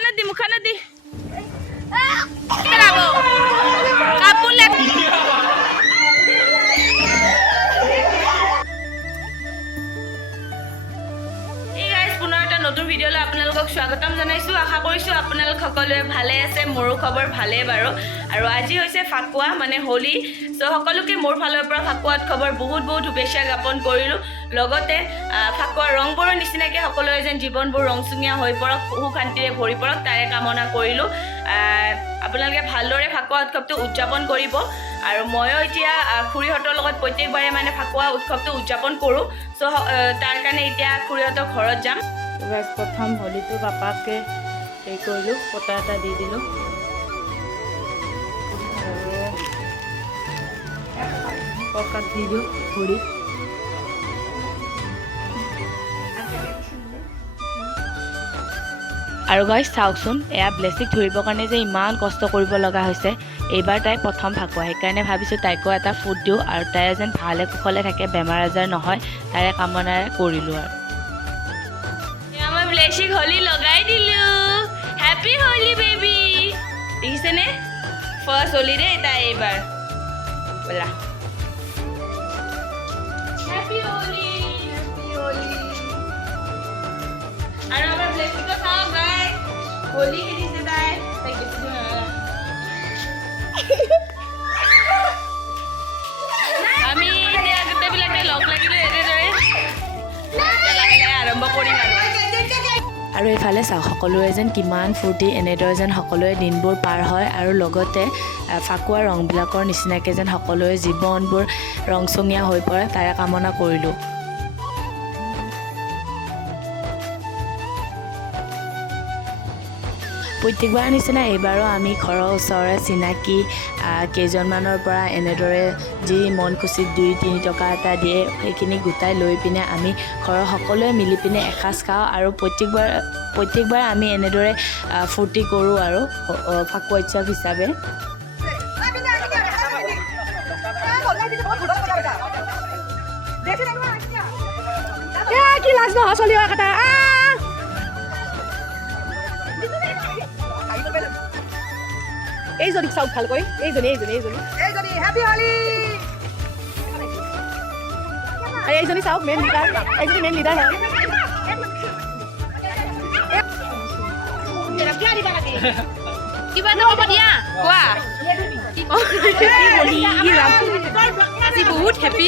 মুখানা দি কেৰাবো কাপুলে নতুন ভিডিঅ'লৈ আপোনালোকক স্বাগতম জনাইছোঁ। আশা কৰিছোঁ আপোনালোক সকলোৱে ভালে আছে। মোৰো খবৰ ভালেই বাৰু। আৰু আজি হৈছে ফাকুৱা মানে হোলী। চ' সকলোকে মোৰ ফালৰ পৰা ফাকুৱা উৎসৱৰ বহুত শুভেচ্ছা জ্ঞাপন কৰিলোঁ। লগতে ফাকুৱা ৰংবোৰৰ নিচিনাকৈ সকলোৰে যেন জীৱনবোৰ ৰংচঙীয়া হৈ পৰক, সুখ শান্তিৰে ভৰি পৰক তাৰে কামনা কৰিলোঁ। আপোনালোকে ভালদৰে ফাকুৱা উৎসৱটো উদযাপন কৰিব। আৰু ময়ো এতিয়া খুৰীহঁতৰ লগত প্ৰত্যেকবাৰে মানে ফাকুৱা উৎসৱটো উদযাপন কৰোঁ। চ' তাৰ কাৰণে এতিয়া খুৰীহঁতৰ ঘৰত যাম। প্ৰথম হোলীটো পাপাকে হেৰি কৰিলোঁ, পতা এটা দি দিলোঁ আৰু ককাক দি দিওঁ ভৰিত। আৰু গাইজ চাওকচোন, এয়া ব্লেছিক ধৰিবৰ কাৰণে যে ইমান কষ্ট কৰিব লগা হৈছে। এইবাৰ তাই প্ৰথম ফাকুৱা, সেইকাৰণে ভাবিছোঁ তাইকো এটা ফুট দিওঁ আৰু তাই যেন ভালে কুশলে থাকে, বেমাৰ আজাৰ নহয় তাৰে কামনাৰে কৰিলোঁ। আৰু ব্লেছিক হোলী লগাই দিলোঁ। হেপী হোলী বেবি, দেখিছেনে? ফাৰ্ষ্ট হোলী দেই তাই এইবাৰ। ব'লা হেপী হোলী, হেপী হোলী। আৰু আমাৰ ব্লেছিকো চাওক গাইজ, হোলী খেলিছে তাই। তাইক বেছি দিওঁ আমি এতিয়া গোটেইবিলাকে লগ লাগিলোঁ এনেদৰে আৰম্ভ কৰিম আৰু এইফালে চাওক সকলোৰে যেন কিমান ফূৰ্তি, এনেদৰে যেন সকলোৰে দিনবোৰ পাৰ হয়। আৰু লগতে ফাকুৱা ৰংবিলাকৰ নিচিনাকৈ যেন সকলোৰে জীৱনবোৰ ৰংচঙীয়া হৈ পৰে তাৰে কামনা কৰিলোঁ। প্ৰত্যেকবাৰ নিচিনা এইবাৰো আমি ঘৰৰ ওচৰৰে চিনাকি কেইজনমানৰ পৰা এনেদৰে যি মন খুচিত 2-3 টকা এটা দিয়ে, সেইখিনি গোটাই লৈ পিনে আমি ঘৰৰ সকলোৱে মিলি পিনে এসাঁজ খাওঁ। আৰু প্ৰত্যেকবাৰ আমি এনেদৰে ফূৰ্তি কৰোঁ আৰু ফাকুৱা উৎসৱ হিচাপে। কি লাজ নহয় চলি কথা। এইজনী চাওক ভালকৈ, এইজনী হেপী হোলী। এইজনী চাওক মেইন লিডাৰ, এইজনী মেইন লিডাৰ হয়। কিবা এটা হ'ব দিয়া, কোৱা। আজি বহুত হেপী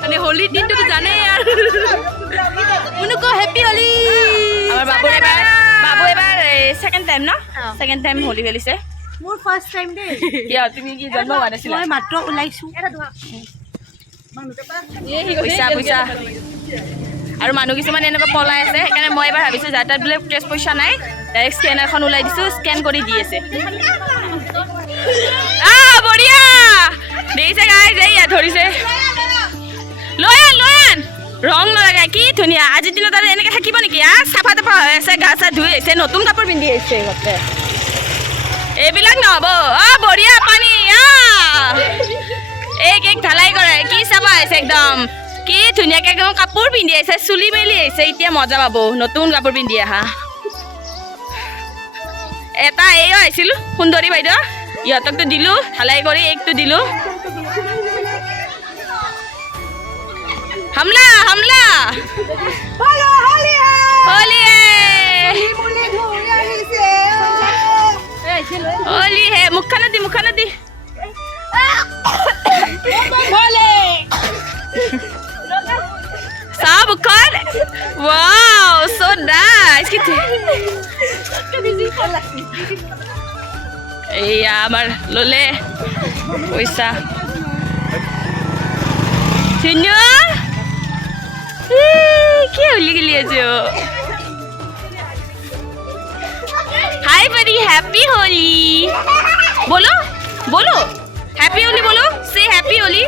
মানে হোলীৰ দিনটোতো জানেই আৰু কোনোকো হেপী হোলী। আমাৰ বাবু এবাৰ ছেকেণ্ড টাইম ন, ছেকেণ্ড টাইম হোলী খেলিছে। মোৰ ফাৰ্ষ্ট টাইম দেই। কিয় তুমি কি জন্ম হোৱা নাছিলা? মই মাত্ৰ ওলাইছোঁ। পইচা আৰু মানুহ কিছুমান এনেকুৱা পলাই আছে, সেইকাৰণে মই এবাৰ ভাবিছোঁ যাৰ তাত বোলে কেছ পইচা নাই ডাইৰেক্ট স্কেনাৰখন ওলাই দিছোঁ, স্কেন কৰি দি আছে। বঢ়িয়া দেখিছে গাইজ, এইয়া ধৰিছে। লৈ আন ৰং নলগাই, কি ধুনীয়া। আজিৰ দিনত আৰু এনেকৈ থাকিব নেকি? চাফা তাফা হৈ আছে, গা চা ধুই আহিছে, নতুন কাপোৰ পিন্ধি আহিছে। সিহঁতে এইবিলাক নহ'ব। বঢ়িয়া পানী। এই কেক ঢালাই কৰে, কি চাফা হৈছে একদম, কি ধুনীয়াকৈ একদম কাপোৰ পিন্ধি আহিছে, চুলি মেলি আহিছে। এতিয়া মজা পাব নতুন কাপোৰ পিন্ধি আহা। এটা এইও আহিছিল সুন্দৰী বাইদেউ, ইহঁতকতো দিলোঁ ঢালাই কৰি, এইকটো দিলোঁ। হামলা হোলী হে। মুখখানা দি চাহ মুখখন। Wow so nice. এইয়া আমাৰ ল'লে পইচা। ধুনীয়া কি হোলী খেলি আছো। हाय बड़ी हैप्पी होली बोलो हैप्पी होली बोलो से हैप्पी होली।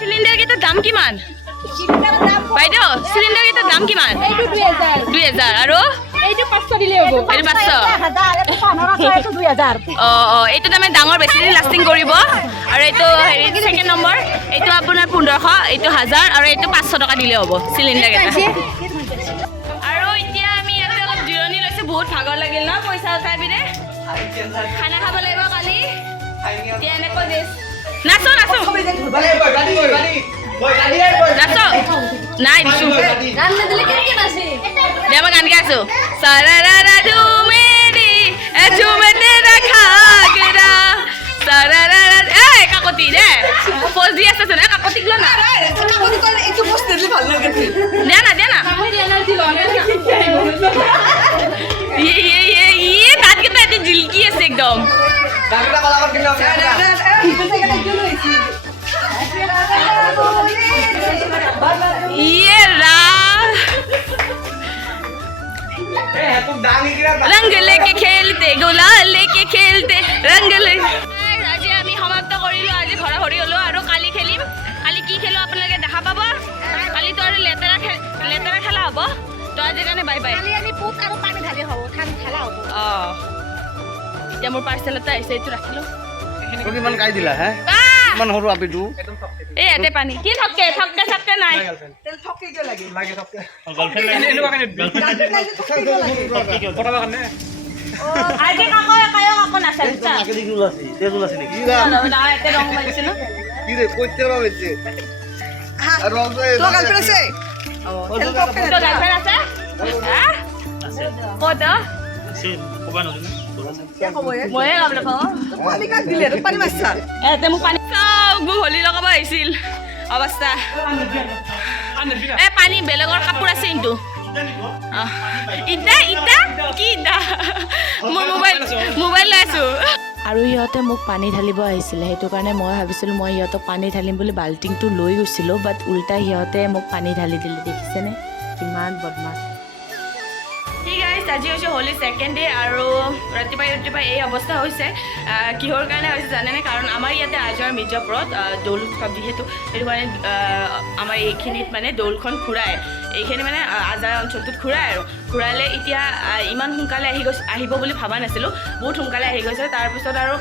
सिलिंडर के दाम किमान বাইদেউ? সিলিন্ডার কেইটাৰ দাম কিমান? 2000 আৰু এইটো 500 দিলে হ'ব। এইটো 500 2000। এইটো মানে ডাঙৰ বেছি লাষ্টিং কৰিব। আৰু এইটো হেৰি সেকেন্ড নম্বৰ, এইটো আপোনাৰ 1500, এইটো 1000 আৰু এইটো 500 টকা দিলে হ'ব সিলিন্ডাৰ কেইটা। বহুত ভাগৰ লাগিল ন পইচা উঠাই পিনে খানা খাব লাগিব কালি এনেকৈ দিছ নাচো নাচো নাচো নাই দিছো দে মই গান গাই আছো সাৰাৰা ঝুমেৰি ঝুমতে ৰাখা গৰা সাৰাৰা এই কাকতি দে পোজ দি আছে চোন কাকতিক ল না দে না ये दांत कितना इतनी जिलकी है से एकदम ये रंग लेके खेलते गुलाल लेके खेलते रंग ले আজি আমি সমাপ্ত কৰিলো আজি ঘৰা ঘৰি হলো আৰু কালি খেলিম কালি কি খেলো আপোনালোকে দেখা পাব কালি তো আৰু লেতেৰা খেলা হ'ব তো আজি কাৰণে বাই বাই এতিয়া মোৰ পাৰ্চেল এটা আহিছে এইটো ৰাখিলো কিমান কাই দিলা হে ইমান সৰু আপিটো এই ইয়াতে পানী কি থকে নাই আজি কাকো নাচাৰিছা ইয়াতে ৰং মাৰিছে ন কি রে কইতে পারছে আর রং তো গার্লফ্রেন্ড আছে তো গার্লফ্রেন্ড আছে হ্যাঁ কত ময়ে গাব নাপাওঁ ইয়াতে মোক পানী মোক হলি লগাব আহিছিল অৱস্থা এই পানী বেলেগৰ কাপোৰ আছে কিন্তু ইটা কি ইটা মই মোবাইল লৈ আছো আৰু সিহঁতে মোক পানী ঢালিব আহিছিলে সেইটো কাৰণে মই ভাবিছিলোঁ মই সিহঁতক পানী ঢালিম বুলি বাল্টিংটো লৈ গৈছিলোঁ বাট উল্টা সিহঁতে মোক পানী ঢালি দিলে দেখিছেনে কিমান বদমাছ ঠিক আছে আজি হৈছে হোলী ছেকেণ্ড ডে আৰু ৰাতিপুৱা এই অৱস্থা হৈছে কিহৰ কাৰণে হৈছে জানেনে কাৰণ আমাৰ ইয়াতে আজৰ মিৰ্জাপুৰত দৌল উৎসৱ যিহেতু সেইটো কাৰণে আমাৰ এইখিনিত মানে দৌলখন ঘূৰাই এইখিনি মানে আজাৰ অঞ্চলটোত ঘূৰাই আৰু ঘূৰালে এতিয়া ইমান সোনকালে আহিব বুলি ভবা নাছিলোঁ বহুত সোনকালে আহি গৈছে তাৰপিছত আৰু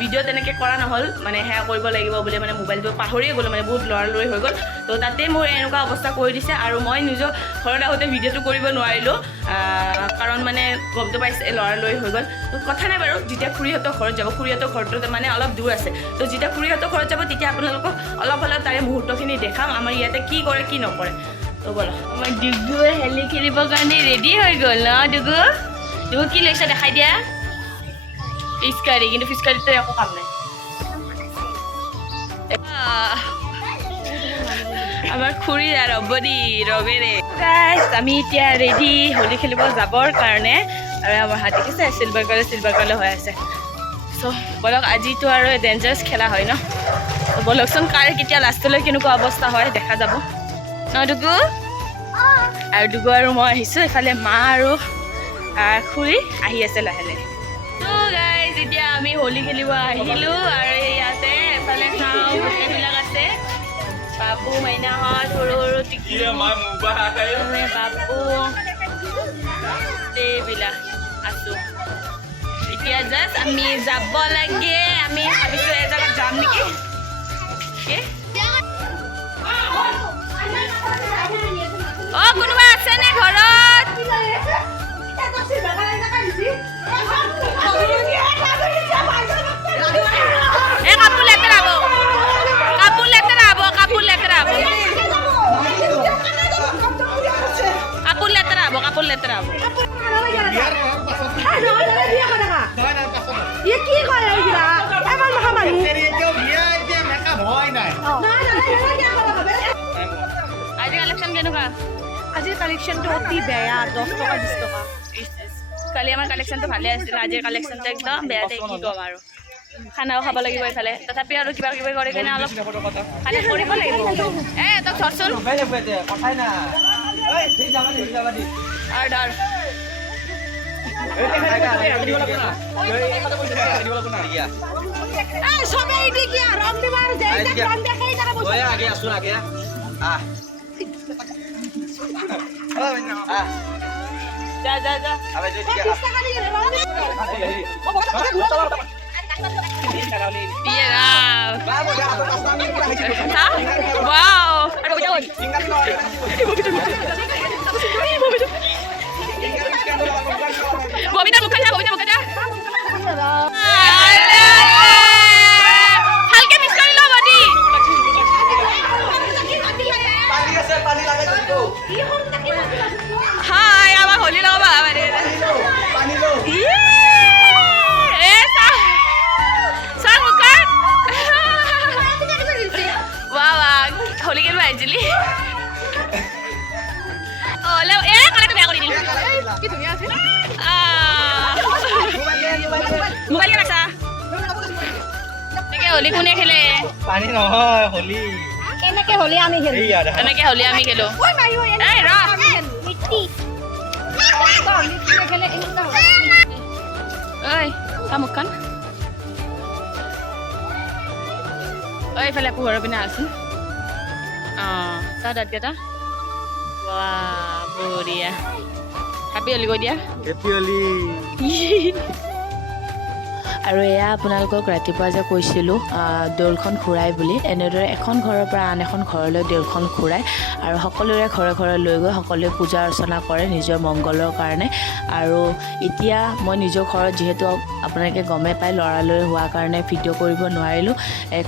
ভিডিঅ' তেনেকৈ কৰা নহ'ল মানে সেয়া কৰিব লাগিব বুলি মানে মোবাইলটো পাহৰিয়ে গ'লোঁ মানে বহুত লৰালৰি হৈ গ'ল তো তাতে মোৰ এনেকুৱা অৱস্থা কৰি দিছে আৰু মই নিজৰ ঘৰত আহোঁতে ভিডিঅ'টো কৰিব নোৱাৰিলোঁ কাৰণ মানে গমটো পাইছে লৰালৰি হৈ গ'ল তো কথা নাই বাৰু যেতিয়া খুৰীহঁতৰ ঘৰত যাব খুৰীহঁতৰ ঘৰটো মানে অলপ দূৰ আছে তো যেতিয়া খুৰীহঁতৰ ঘৰত যাব তেতিয়া আপোনালোকক অলপ তাৰে মুহূৰ্তখিনি দেখাম আমাৰ ইয়াতে কি কৰে কি নকৰে তো ব'লা আমাৰ ডিগুৱে হেলি খেলিবৰ কাৰণে ৰেডি হৈ গ'ল ন ডিগু কি লৈছে দেখাই দিয়া ফিচকাৰী কিন্তু ফিচকাৰীটো একো কাম নাই আমাৰ খুৰী আৰু ৰবেৰে আমি এতিয়া ৰেডি হোলী খেলিব যাবৰ কাৰণে আৰু আমাৰ হাত দেখিছে চিলভাৰ কালাৰ হৈ আছে চ' বলক আজিতো আৰু ডেঞ্জাৰাছ খেলা হয় ন বলকচোন কাৰ কেতিয়া লাষ্টলৈ কেনেকুৱা অৱস্থা হয় দেখা যাব ন ডুগু আৰু মই আহিছোঁ এইফালে মা আৰু খুৰী আহি আছে লাহে লাহে ত' গাইজ এতিয়া আমি হোলী খেলিব আহিলোঁ আৰু ইয়াতে এফালে চাওঁ গোটেইবিলাক আছে বাবু মাইনাহঁত সৰু টিকি বাবু এইবিলাক আছোঁ এতিয়া জাষ্ট আমি যাব লাগে আমি ভাবিছোঁ এজেগাত যাম নেকি অ' কোনোবা আছেনে ঘৰত এই কাপোৰ লেতেৰা হ'ব কাপোৰ লেতেৰা হ'ব কাপোৰ লেতেৰা হ'ব আজি কালেকশ্যন কেনেকুৱা আজিৰ কালেকশ্যনটো অতি বেয়া 10 টকা 20 টকা কালি আমাৰ কালেকশ্যনটো ভালে আছিল আজিৰ কালেকশ্যনটো একদম বেয়া দেই কি ক'ম আৰু খানাও খাব লাগিব এইফালে তথাপি আৰু কিবা কিবি কৰি কিনে অলপ খালি কৰিব লাগিব তই ধৰচোন আৰু ধৰ যা Wow! কি ধুনীয়া আছে মোবাইল কে ৰাখা এনেকে হোলী কোনে খেলে পানী নহয় হোলী কেনেকে হ'লে আমি খেলো এনেকে হোলী আমি খেলো ঐ মাৰি ঐ এই ৰ মিষ্টি খেলে এনেকুৱা ঐ চা মুখখন ঐ এইফালে পোহৰৰ পিনে আছোন অঁ চা দাঁতকেইটা ৱা বঢ়িয়া হেপী হোলী কৈ দিয়া হেপী হোলী আৰু এয়া আপোনালোকক ৰাতিপুৱা যে কৈছিলোঁ দৌলখন ঘূৰাই বুলি এনেদৰে এখন ঘৰৰ পৰা আন এখন ঘৰলৈ দৌলখন ঘূৰাই আৰু সকলোৰে ঘৰে ঘৰে লৈ গৈ সকলোৱে পূজা অৰ্চনা কৰে নিজৰ মংগলৰ কাৰণে আৰু এতিয়া মই নিজৰ ঘৰত যিহেতু আপোনালোকে গমে পায় লৰালৰি হোৱাৰ কাৰণে ভিডিঅ' কৰিব নোৱাৰিলোঁ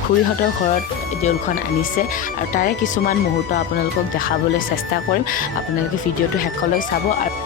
খুৰীহঁতৰ ঘৰত দৌলখন আনিছে আৰু তাৰে কিছুমান মুহূৰ্ত আপোনালোকক দেখাবলৈ চেষ্টা কৰিম আপোনালোকে ভিডিঅ'টো শেষলৈ চাব আৰু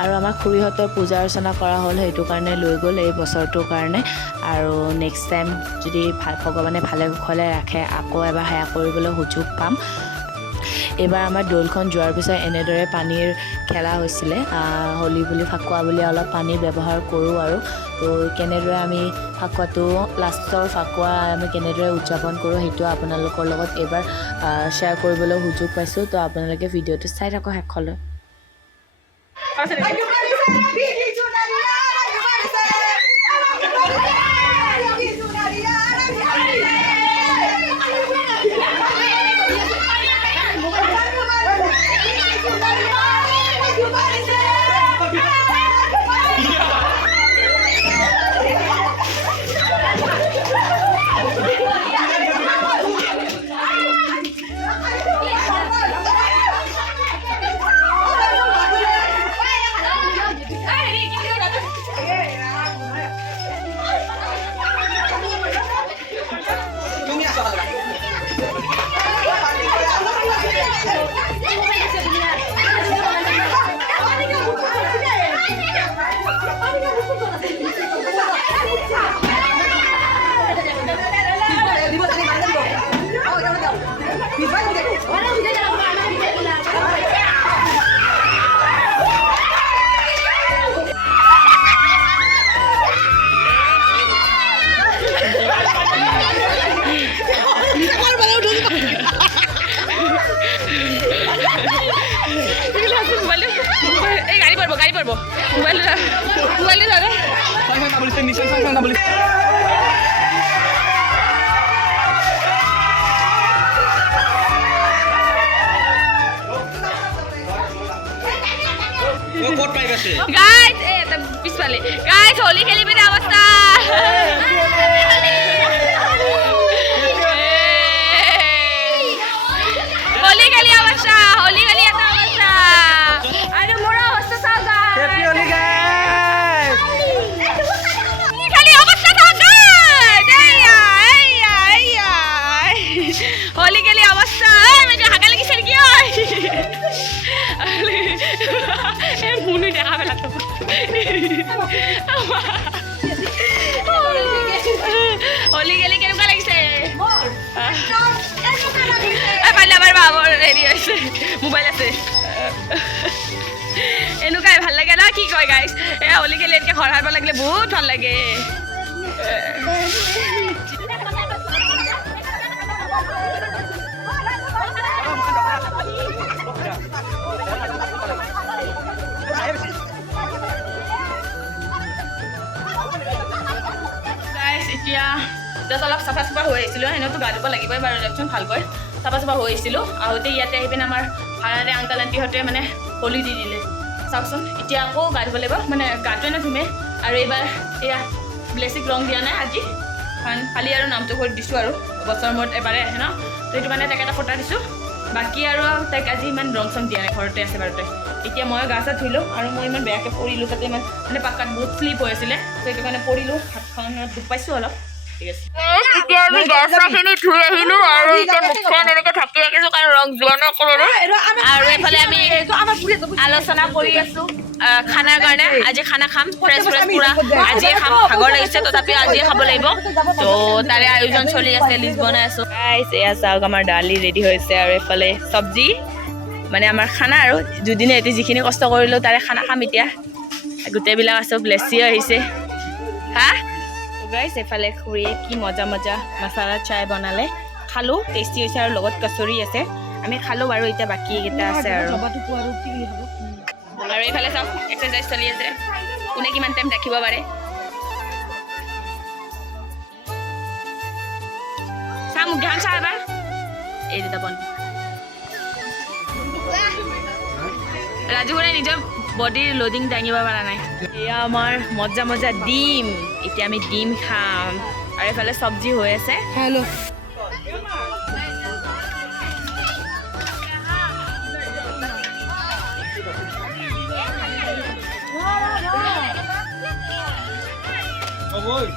আৰু আমাৰ খুৰীহঁতৰ পূজা অৰ্চনা কৰা হ'ল সেইটো কাৰণে লৈ গ'ল এই বছৰটোৰ কাৰণে আৰু নেক্সট টাইম যদি ভগৱানে ভালে কুশলে ৰাখে আকৌ এবাৰ সেয়া কৰিবলৈ সুযোগ পাম এইবাৰ আমাৰ দৌলখন যোৱাৰ পিছত এনেদৰে পানীৰ খেলা হৈছিলে হোলী বুলি ফাকুৱা বুলি অলপ পানী ব্যৱহাৰ কৰোঁ আৰু তো কেনেদৰে আমি ফাকুৱাটো লাষ্টৰ ফাকুৱা আমি কেনেদৰে উদযাপন কৰোঁ সেইটো আপোনালোকৰ লগত এইবাৰ শ্বেয়াৰ কৰিবলৈ সুযোগ পাইছোঁ তো আপোনালোকে ভিডিঅ'টো চাই থাকক শেষলৈ Guys, পিছফালে guys হোলী খেলিবি না অৱস্থা হোলী খেলি অৱস্থা হোলী খেলি এটা অৱস্থা আৰু মোৰ অৱস্থা চাও guys হেপী হোলী গাইস খালি অৱস্থা চাও guys এয়া হোলী খেলি অৱস্থা এই মানে হাগা লাগিছে কি হয় এই মুনি দেখা পেলা তো হোলী খেলি কেনেকুৱা লাগিছে পাৰিলে আমাৰ বাবৰ হেৰি হৈছে মোবাইল আছে এনেকুৱাই ভাল লাগে না কি কয় গাইছ এই হোলী খেলি এনেকৈ ঘৰ সাৰিব লাগিলে বহুত ভাল লাগে এতিয়া জাষ্ট অলপ চাফা চাফা হৈ আহিছিলোঁ এনেওতো গা ধুব লাগিবই বাৰু দিয়কচোন ভালকৈ চাফা চাফা হৈ আহিছিলোঁ আহোঁতে ইয়াতে আহি পিনে আমাৰ ভাড়াৰে আংকাল আণ্টিহঁতে মানে হোলী দি দিলে চাওকচোন এতিয়া আকৌ গা ধুব লাগিব মানে গাটোৱে নুধুমে আৰু এইবাৰ এয়া ব্লেচিক ৰং দিয়া নাই আজি কাৰণ খালি আৰু নামটো কৰি দিছোঁ আৰু বছৰৰ মূৰত এবাৰে আহে ন তো সেইটো মানে তাক এটা ফটা দিছোঁ বাকী আৰু তাইক আজি ইমান ৰং চং দিয়া নাই ঘৰতে আছে বাৰু তাই এতিয়া মই গা চা ধুই লওঁ আৰু মই ইমান বেয়াকৈ পৰিলোঁ তাতে ইমান মানে পাকাত বহুত শ্লিপ হৈ আছিলে ত' সেইটো কাৰণে পৰিলোঁ হাতখনত দুখ পাইছোঁ অলপ ঠিক আছে এতিয়া আমি গা চাখিনি ধুই আহিলোঁ আৰু এতিয়া মুখখন এনেকৈ ঢাকি ৰাখিছোঁ কাৰণ ৰং যোৱা নকৰোঁ আৰু এইফালে আমি আলোচনা কৰি আছোঁ খানাৰ কাৰণে আজি খানা খাম ফ্ৰেছ পুৰা আজিয়ে খাম ভাগৰ লাগিছে তথাপিও আজিয়ে খাব লাগিব ত' তাৰে আয়োজন চলি আছে লিষ্ট বনাই আছোঁ গাইছ এয়া চাওক আমাৰ দালি ৰেডি হৈছে আৰু এইফালে চব্জি মানে আমাৰ খানা আৰু দুদিনে এটি যিখিনি কষ্ট কৰিলোঁ তাৰে খানা খাম এতিয়া গোটেইবিলাক আছে লেচিও আহিছে হা গাইছ এইফালে খুৰীয়ে কি মজা মজা মছালা চাই বনালে খালোঁ টেষ্টি হৈছে আৰু লগত কচুৰি আছে আমি খালোঁ বাৰু এতিয়া বাকী কেইটা আছে আৰু এইফালে চাওক এক্সাৰচাইজ চলি আছে কোনে কিমান টাইম ৰাখিব পাৰে চা মোক ধ্যান চা এবাৰ এই দুটা বন্ধ ৰাজুৰে নিজৰ বডিৰ লোডিং দাঙিব পৰা নাই এয়া আমাৰ মজা মজা ডিম এতিয়া আমি ডিম খাম আৰু এইফালে চব্জি হৈ আছে হেল্ল' Oi.